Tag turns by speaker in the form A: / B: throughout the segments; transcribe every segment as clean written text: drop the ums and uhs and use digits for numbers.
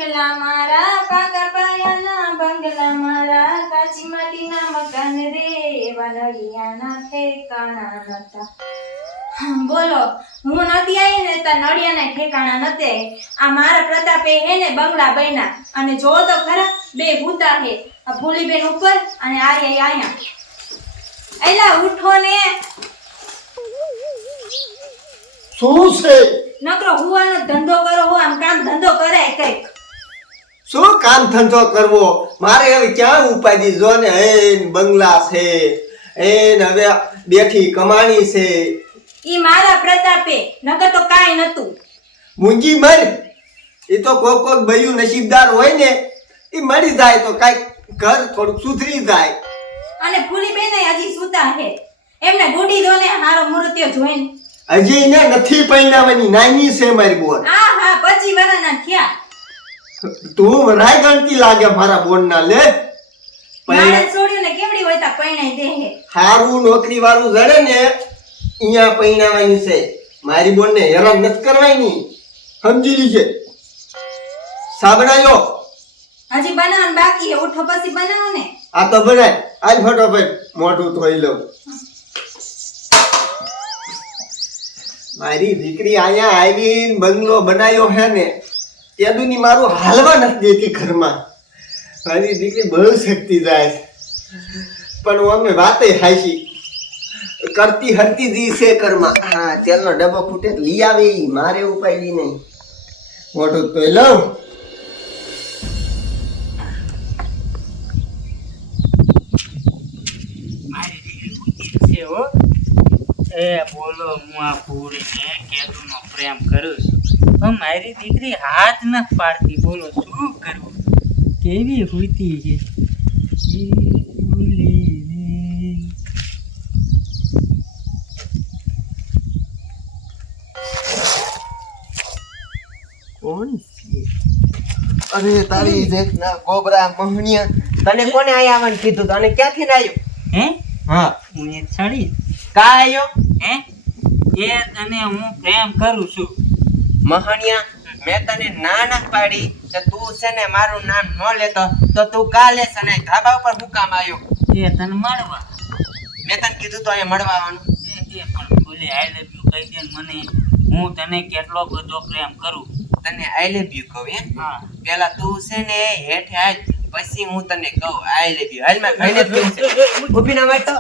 A: બંગલા મારા પાકા પાયાના બંગલા મારા કાચી માટીના મકાન રે વાલડિયાના ઠેકાણા નતા. બોલો હું નથી આવી ને તા નડિયાના ઠેકાણા નતે. આ મારા પ્રતાપે હે ને બંગલા બન્યા અને જો તો ખરા બે ભૂતા હે, આ ફૂલીબેન ઉપર અને આર્ય આયા. એલા ઉઠો ને.
B: શું છે?
A: નકરો હુવાનો ધંધો કરો હો, આમ કામ ધંધો કરાય કઈક.
B: શું કામ ધંધો કરવો? મારે હવે ક્યાં ઉપાધી? જો ને હે બંગલા છે, એ હવે બેઠી કમાણી છે.
A: ઈ મારા પ્રતાપે, નકર તો કાઈ નતું.
B: મૂંગી મર. એ તો કોક બયું નસીબદાર હોય ને એ મરી જાય તો કાઈ ઘર થોડુંક સુધરી જાય.
A: અને ફૂલી બેને હજી સુતા હે, એમને ગુડી દો ને હારો મૂર્તિઓ જોઈને.
B: હજી એને નથી પૈણાવાની, નાની છે મારી બોન.
A: હા હા 25 વર્ષના થયા.
B: તું રાય ગણતી લાગે મારા બોન ના. લે
A: માણસ છોડ્યું ને કેવડી હોય તા પૈણાઈ દે હે.
B: હારું નોકરી વાળું જડે ને અહીંયા પૈણાવાની છે. મારી બોન ને હેરાન નથી કરવાની, સમજી લીજે. સાબણાયો
A: હજી બનાવવાનું બાકી હે, ઉઠો પછી બનાવો ને.
B: આ તો બનાય. આજ ફટોફટ મોઢું ધોઈ લઉં. મારી દીકરી અહીંયા આવીને બંગલો બનાવ્યો હે ને તેદુની મારું હાલવા નથી દેતી ઘરમાં. મારી દીકરી બહુ શક્તિ જાય છે, પણ હું અમે વાતે હાશી કરતી હરતી જી છે ઘરમાં. હા, તેલનો ડબ્બો ખૂટે લઈ આવી, મારે ઉપાડી નહીં. મોઢું ધોઈ લઉં.
C: મારી દીકરી છે હો. એ બોલો, હું આ ભૂરીને કેદુનો પ્રેમ કરું છું, પણ મારી દીકરી હાથ ન પાડતી. બોલો શું કરવું? કેવી હુતી છે.
B: કોણ છે? અરે તારી જેટના ગોબરા મહણિયા, તને કોને આયા આવવાનું કીધું? તને ક્યાંથી ને આવ્યો?
C: હે?
B: હા,
C: હું એ છડી
B: કા આવ્યો?
C: હે? એ તને હું પ્રેમ કરું છું.
B: મહણિયા, મેં તને ના ના પાડી કે તું છે ને મારું નામ ન લેતો, તો તું કા લેસ? અને ધાબા ઉપર હું કામ આવ્યો?
C: એ તને મળવા.
B: મેં તને કીધું તો અહીંયા મળવા આવવાનું.
C: એ પણ બોલે આઈ લવ યુ કહી દે મને. હું તને કેટલો બધો પ્રેમ કરું.
B: તને આઈ લવ યુ કહું એમ?
C: હા.
B: પેલા તું છે ને હેઠે હાલ, પછી હું તને કહું આઈ લવ યુ. હાલ, મારા ભાઈને જ કહું છે. ઊભી ના માર તો.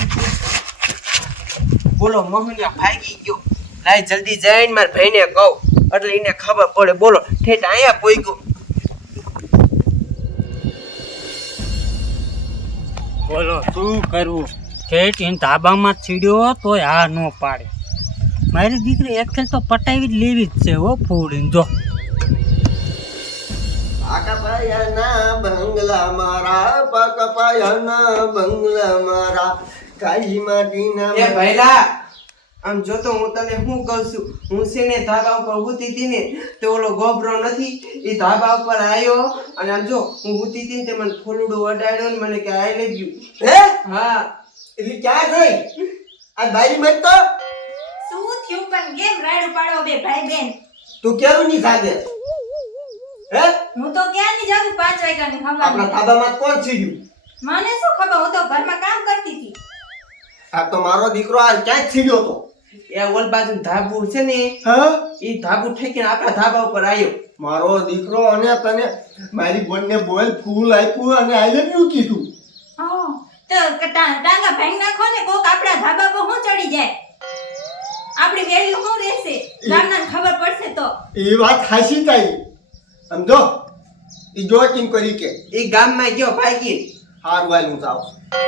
B: બોલો મહણિયા ભાગી ગયો. લાય જલ્દી જઈને મારા ભાઈને કહું એટલે એને ખબર પડે. બોલો ઠેઠ અહીંયા પોઈગો.
C: બોલો શું કરવું? ઠેઠ એને ધાબામાં છીડ્યો તોય આ ન પાડે. મારી દીકરી એકલ તો પટાવી જ લેવી જ છે હો ફૂડીને. જો
B: પાકા પાયાના બંગલા મારા, પાકા પાયાના બંગલા મારા, કાળી માટીના. એ ભઈલા, આમ જો તો હું તને શું કહું છું, હું છે ને ધાબા ઉપર ઊતી હતી ને તે ઓલો ગોબરો નથી એ ધાબા ઉપર આવ્યો અને આમ જો હું ઊતી હતી ને તે મને ફૂલડું અડાડ્યો ને મને કે આઈ લવ યુ. હે? હા. એટલે ક્યાં ગઈ આ બારી મત તો?
A: શું થયું પણ કેમ રાડું પાડો બે ભાઈ બેન?
B: તું કેરું ની જાગે? હે?
A: હું તો ક્યાં ની જાગું 5 વાગ્યાની
B: આપણા
A: ખબર.
B: ધાબામાં કોણ છીડ્યું?
A: મને શું ખબર, હું તો ઘરમાં કામ કરતી હતી.
B: આ તો મારો દીકરો આ ક્યાં છીડ્યો તો?
D: એ ઓલ બાજુ ધાબુ છે ને,
B: હા,
D: એ ધાબુ ઠેકીને આપણા ધાબા ઉપર આવ્યો.
B: મારો દીકરો અને તને મારી બોનને બોલ ફૂલ આપ્યું અને આઈ લવ યુ કીધું.
A: હા તો ટાંગા ભાંગ નાખો ને, કોક આપણા ધાબા પર હું ચડી જાય, આપણી વેલ્યુ શું રહેશે? ગામના ખબર પડશે તો.
B: એ વાત હાસી તારી. સમજો ઈ જો કેમ કરી કે
D: એ ગામમાં ગયો ભાગી.
B: હાર વાલ હું જાઉં.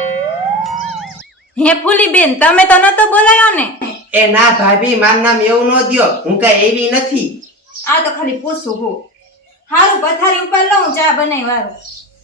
A: હે ફૂલી બેન, તમે તો નતો બોલાયો ને?
D: એ ના ભાભી, મારું નામ એવું ન દ્યો, હું કઈ એવી નથી.
A: આ તો ખાલી પૂછું હું. હારું પથારી ઉપર લઉં, ચા બનાવી વારું.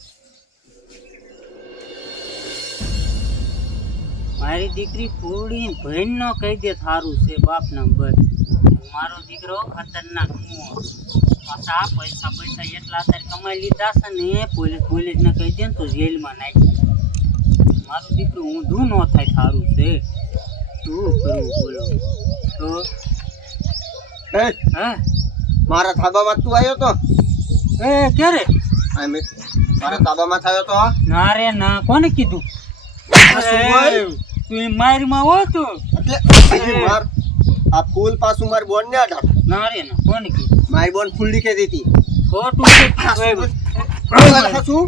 C: મારી દીકરી ફૂડીને ભાઈને ન કહી દે સારું છે બાપના બસ. મારો દીકરો ખતરનાક હું પાછા પૈસા એટલા અત્યારે કમાઈ લીધા છે ને, પોલીસ ને કહી દે ને તો જેલમાં નાખી. મારું દીકરું ઊંધું ન થાય સારું છે. શું કરવું બોલો તો?
B: હે?
C: હા
B: મારા ધાબામાં તું આવ્યો તો?
C: એ ક્યારે
B: આમે મારા તાબામાં થયો તો
C: ના રે ના કોને કીધું
B: આ શું હોય?
C: તું મારીમાં હો તો
B: એટલે અહીં માર આ ફૂલ પાછું મારી બોન ને અડાડ
C: ના રે ના કોને કીધું
B: મારી બોન ફૂલ લીખે દીધી
C: ખોટું છે.
B: હાચું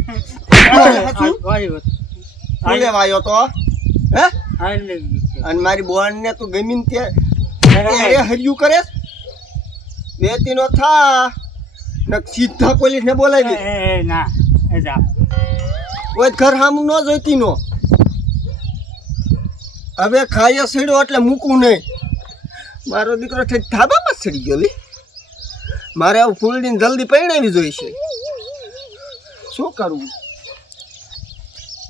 B: ફૂલ લેવાયો તો હે અને મારી બોન ને તું ગમીને તે હરિયું કરે બે તીનો થા ને સીધા પોલીસ ને બોલાવી
C: ના એ જા
B: કોઈ ઘર સામું ન જોઈતી નો હવે ખાઈએ સડ્યો એટલે મૂકવું નહીં મારો દીકરો ઠેઠ ધાબામાં જ સડી ગયો લી મારે હવે ફૂલડીને જલ્દી પરણાવી જોઈશે શું કરવું